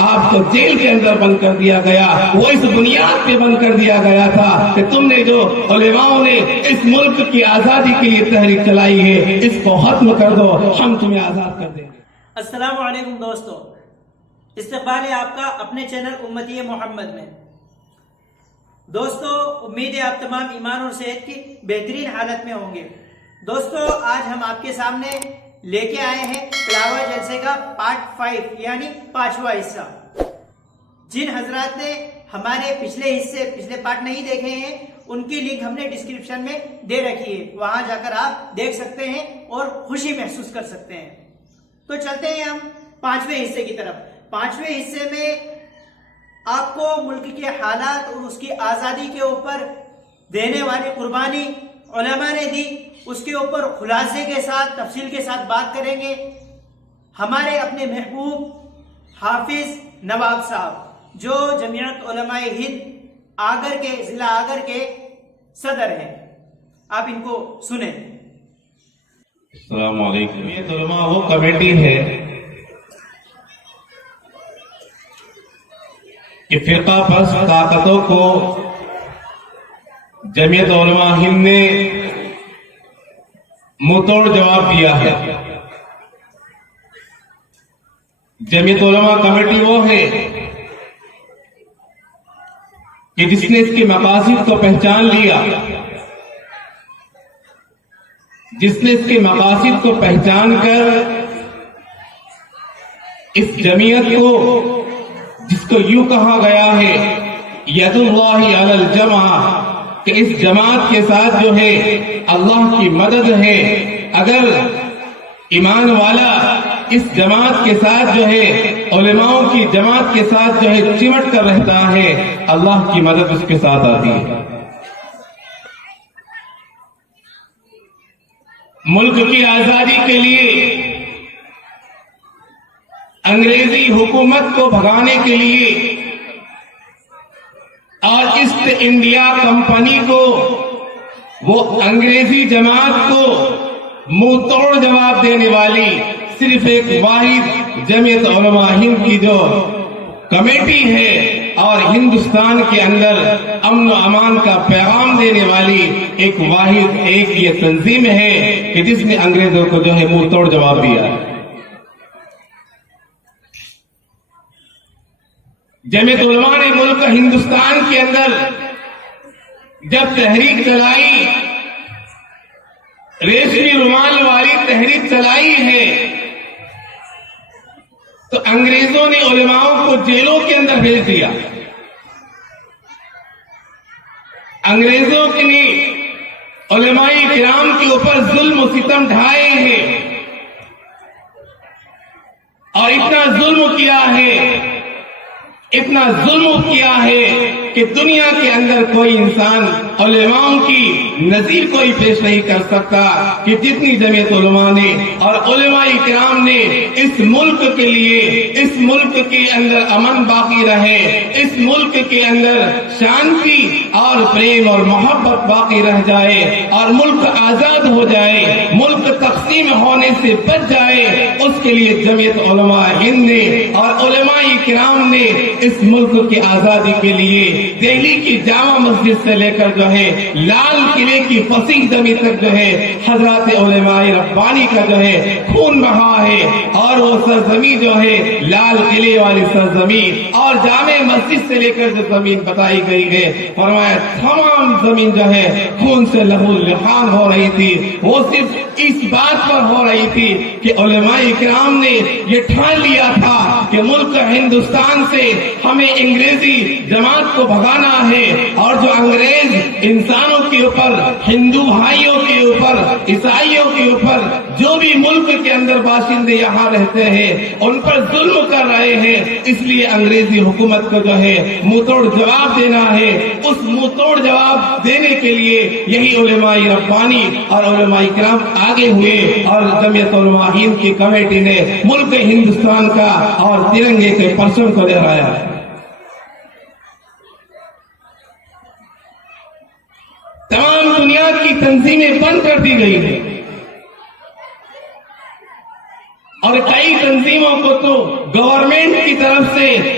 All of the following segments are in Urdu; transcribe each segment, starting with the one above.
آپ کو جیل کے اندر بند کر دیا گیا، وہ اس بنیاد پہ بند کر دیا گیا تھا کہ تم نے جو علماءوں نے اس ملک کی آزادی کے لیے تحریک چلائی ہے، اس کو ختم کر دو، ہم تمہیں آزاد کر دیں گے۔ السلام علیکم دوستو، استقبال ہے آپ کا اپنے چینل امتی محمد میں۔ دوستو، امید ہے آپ تمام ایمان اور صحت کی بہترین حالت میں ہوں گے۔ دوستو، آج ہم آپ کے سامنے لے کے آئے ہیں پلاوا جلسے کا پارٹ 5 یعنی 5واں حصہ۔ جن حضرات نے ہمارے پچھلے پارٹ نہیں دیکھے ہیں، ان کی لنک ہم نے ڈسکرپشن میں دے رکھی ہے، وہاں جا کر آپ دیکھ سکتے ہیں اور خوشی محسوس کر سکتے ہیں۔ تو چلتے ہیں ہم 5ویں حصے کی طرف۔ 5ویں حصے میں آپ کو ملک کے حالات اور اس کی آزادی کے اوپر دینے والی قربانی علماء نے دی، اس کے اوپر خلاصے کے ساتھ تفصیل کے ساتھ بات کریں گے ہمارے اپنے محبوب حافظ نواب صاحب، جو جمعیت علماء ہند آگر کے ضلع آگر کے صدر ہیں۔ آپ ان کو سنیں۔ السلام علیکم۔ جمعیت علماء وہ کمیٹی ہے کہ فرقہ پرست طاقتوں کو جمعیت علماء ہند نے منہ توڑ جواب دیا ہے۔ جمعیت علماء کمیٹی وہ ہے کہ جس نے اس کے مقاصد کو پہچان لیا، جس نے اس کے مقاصد کو پہچان کر اس جمعیت کو، جس کو یوں کہا گیا ہے ید اللہ علی الجمع، کہ اس جماعت کے ساتھ جو ہے اللہ کی مدد ہے۔ اگر ایمان والا اس جماعت کے ساتھ جو ہے، علماء کی جماعت کے ساتھ جو ہے چمٹ کر رہتا ہے، اللہ کی مدد اس کے ساتھ آتی ہے۔ ملک کی آزادی کے لیے، انگریزی حکومت کو بھگانے کے لیے اور ایسٹ انڈیا کمپنی کو، وہ انگریزی جماعت کو منہ توڑ جواب دینے والی صرف ایک واحد جمعیت علماء ہند کی جو کمیٹی ہے، اور ہندوستان کے اندر امن و امان کا پیغام دینے والی ایک واحد یہ تنظیم ہے کہ جس نے انگریزوں کو جو ہے منہ توڑ جواب دیا۔ جمعیت علماء نے ملک ہندوستان کے اندر جب تحریک چلائی، ریشمی رومال والی تحریک چلائی ہے، تو انگریزوں نے علماءوں کو جیلوں کے اندر بھیج دیا۔ انگریزوں نے علماء کرام کے اوپر ظلم و ستم ڈھائے ہیں، اور اتنا ظلم کیا ہے کہ دنیا کے اندر کوئی انسان علماء کی نظیر کوئی پیش نہیں کر سکتا کہ جتنی جمعیت علماء نے اور علماء کرام نے اس ملک کے لیے، اس ملک کے اندر امن باقی رہے، اس ملک کے اندر شانتی اور پریم اور محبت باقی رہ جائے، اور ملک آزاد ہو جائے، ملک تقسیم ہونے سے بچ جائے، اس کے لیے جمعیت علماء ہند نے اور علماء کرام نے اس ملک کی آزادی کے لیے دہلی کی جامع مسجد سے لے کر جو ہے لال قلعے کی فصیح زمین تک جو ہے حضرات علماء ربانی کا جو ہے خون بہا ہے، اور وہ سرزمین جو ہے لال قلعے والی سرزمین اور جامع مسجد سے لے کر جو زمین بتائی گئی ہے، فرمایا تمام زمین جو ہے خون سے لہو لہان ہو رہی تھی۔ وہ صرف اس بات پر ہو رہی تھی کہ علماء کرام نے یہ ٹھان لیا تھا کہ ملک ہندوستان سے ہمیں انگریزی جماعت کو بھگانا ہے، اور جو انگریز انسانوں کے اوپر، ہندو بھائیوں کے اوپر، عیسائیوں کے اوپر، جو بھی ملک کے اندر باشندے یہاں رہتے ہیں ان پر ظلم کر رہے ہیں، اس لیے انگریزی حکومت کو جو ہے منہ توڑ جواب دینا ہے۔ اس منہ توڑ جواب دینے کے لیے یہی علماء ربانی اور علماء کرام آگے ہوئے، اور جمعیت علماء ہند کی کمیٹی نے ملک ہندوستان کا اور ترنگے کے پرچم کو لہرایا ہے۔ تمام دنیا کی تنظیمیں بند کر دی گئی ہیں، اور کئی تنظیموں کو تو گورنمنٹ کی طرف سے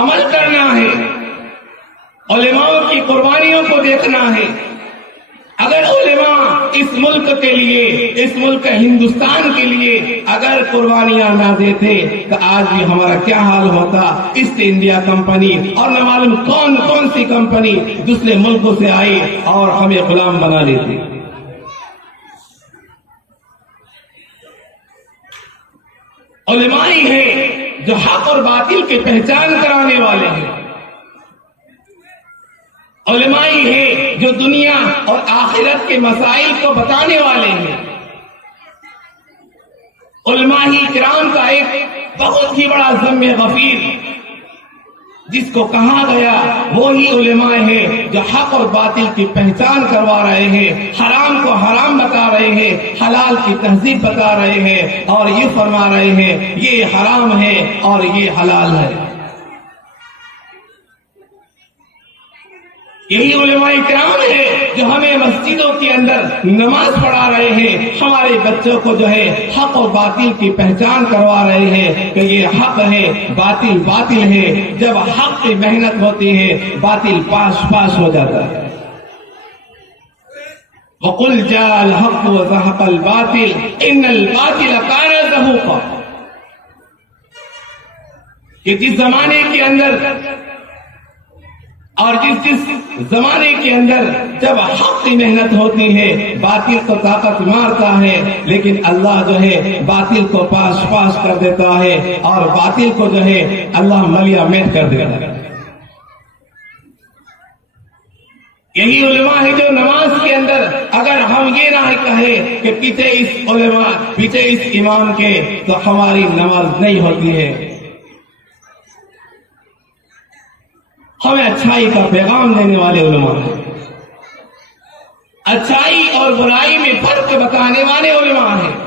عمل کرنا ہے، علماء کی قربانیوں کو دیکھنا ہے۔ اگر علماء اس ملک کے لیے، اس ملک ہندوستان کے لیے اگر قربانیاں نہ دیتے تو آج بھی ہمارا کیا حال ہوتا۔ ایسٹ انڈیا کمپنی اور نہ معلوم کون کون سی کمپنی دوسرے ملکوں سے آئی اور ہمیں غلام بنا لیتی۔ علماء ہی ہیں جو حق اور باطل کی پہچان کرانے والے ہیں، علماء ہی ہیں جو دنیا اور آخرت کے مسائل کو بتانے والے ہیں۔ علماء ہی کرام کا ایک بہت ہی بڑا ذم غفیر جس کو کہا گیا وہی علماء ہیں جو حق اور باطل کی پہچان کروا رہے ہیں، حرام کو حرام بتا رہے ہیں، حلال کی تہذیب بتا رہے ہیں، اور یہ فرما رہے ہیں یہ حرام ہے اور یہ حلال ہے۔ یہی علماء کرام ہے جو ہمیں مسجدوں کے اندر نماز پڑھا رہے ہیں، ہمارے بچوں کو جو ہے حق اور باطل کی پہچان کروا رہے ہیں کہ یہ حق ہے، باطل باطل ہے۔ جب حق کی محنت ہوتی ہے باطل پاش پاش ہو جاتا ہے۔ وَقُلْ جَاءَ الْحَقُّ وَزَهَقَ الْبَاطِلُ إِنَّ الْبَاطِلَ كَانَ زَهُوقًا۔ کہ جس زمانے کے اندر اور جس زمانے کے اندر جب حق کی محنت ہوتی ہے باطل کو طاقت مارتا ہے، لیکن اللہ جو ہے باطل کو پاش پاش کر دیتا ہے اور باطل کو جو ہے اللہ ملیا میٹ کر دیتا ہے۔ یہی علماء ہے جو نماز کے اندر اگر ہم یہ نہ کہیں کہ پیچھے اس علماء پیچھے اس امام کے تو ہماری نماز نہیں ہوتی ہے۔ ہمیں اچھائی کا پیغام دینے والے علماء ہیں، اچھائی اور برائی میں فرق بتانے والے علماء ہیں۔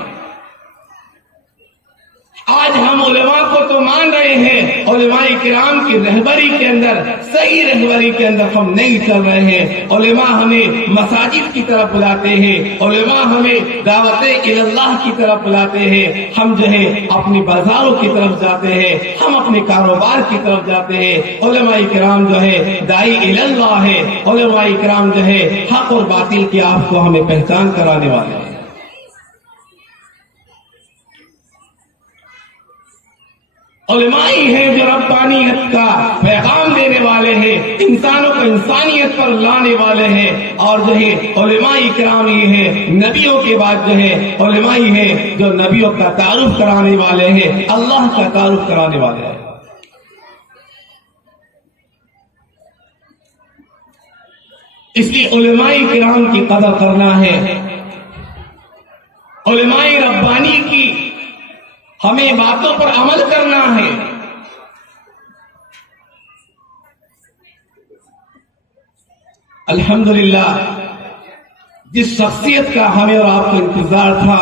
آج ہم علماء کو تو مان رہے ہیں، علماء کرام کی رہبری کے اندر، صحیح رہبری کے اندر ہم نہیں چل رہے ہیں۔ علماء ہمیں مساجد کی طرف بلاتے ہیں، علماء ہمیں دعوت اللہ کی طرف بلاتے ہیں، ہم جو ہے اپنی بازاروں کی طرف جاتے ہیں، ہم اپنے کاروبار کی طرف جاتے ہیں۔ علماء کرام جو ہے داعی اللہ ہے، علماء کرام جو ہے حق اور باطل کی آپ کو ہمیں پہچان کرانے والے ہیں۔ علماء ہیں جو ربانیت کا پیغام دینے والے ہیں، انسانوں کو انسانیت پر لانے والے ہیں، اور جو ہے علماء کرام یہ ہیں نبیوں کے بعد جو ہے علماء ہیں جو نبیوں کا تعارف کرانے والے ہیں، اللہ کا تعارف کرانے والے ہیں۔ اس لیے علماء کرام کی قدر کرنا ہے، علماء ربانی کی ہمیں باتوں پر عمل کرنا ہے۔ الحمدللہ جس شخصیت کا ہمیں اور آپ کو انتظار تھا،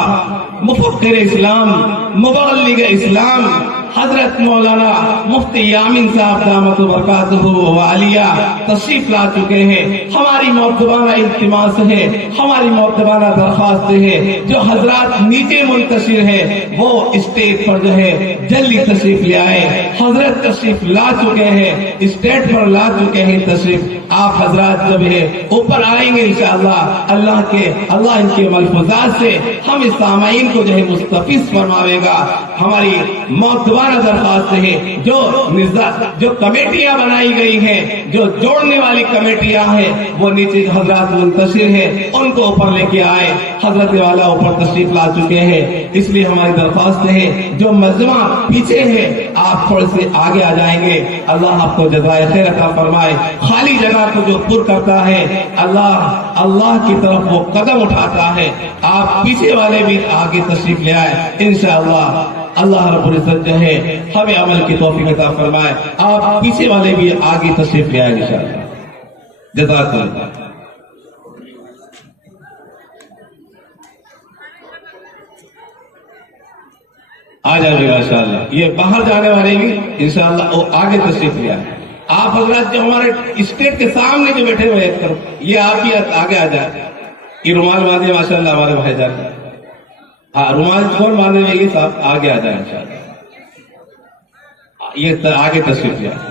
مفکر اسلام، مبلغ اسلام حضرت مولانا مفتی یامین صاحب دامت برکاتہ عالیہ تشریف لا چکے ہیں۔ ہماری مؤدبانہ التماس ہے، ہماری مؤدبانہ درخواست ہے، جو حضرات نیچے منتشر ہیں وہ اسٹیج پر جو ہے جلدی تشریف لے آئے۔ حضرت تشریف لا چکے ہیں، اسٹیج پر لا چکے ہیں تشریف، آپ حضرات جب ہے اوپر آئیں گے انشاءاللہ اللہ ان کے ملفوظات سے ہم اس سامعین کو جو ہے مستفیض فرماوے گا۔ ہماری مؤدبانہ درخواست ہے جو کمیٹیاں بنائی گئی ہیں، جو جوڑنے والی کمیٹیاں ہیں، وہ نیچے حضرات منتشر ہیں، ان کو اوپر لے کے آئے۔ حضرت والا اوپر تشریف لا چکے ہیں، اس لیے ہماری درخواست ہے جو مجمع پیچھے ہے آپ تھوڑے سے آگے آ جائیں گے، اللہ آپ کو جزائے خیر عطا فرمائے۔ خالی جگہ کو جو پر کرتا ہے اللہ کی طرف وہ قدم اٹھاتا ہے۔ آپ پیچھے والے بھی آگے تشریف لے آئے، انشاءاللہ اللہ رب العزت جو ہے ہمیں عمل کی توفیق عطا فرمائے۔ آپ پیچھے والے بھی آگے تشریف لے آئے انشاءاللہ۔ جزاک اللہ۔ آ جائے ماشاءاللہ، یہ باہر جانے والے بھی انشاءاللہ وہ آگے تشریف لے آئے۔ آپ حضرات جو ہمارے اسٹیج کے سامنے جو بیٹھے ہوئے ہیں یہ آپ بھی آگے آ جائے۔ یہ رومال باندھے ماشاءاللہ ہمارے بھائی جان، ہاں رومال کون باندھے ہوئے یہ صاحب آگے آ جائے انشاءاللہ، یہ آگے تشریف لے آئے۔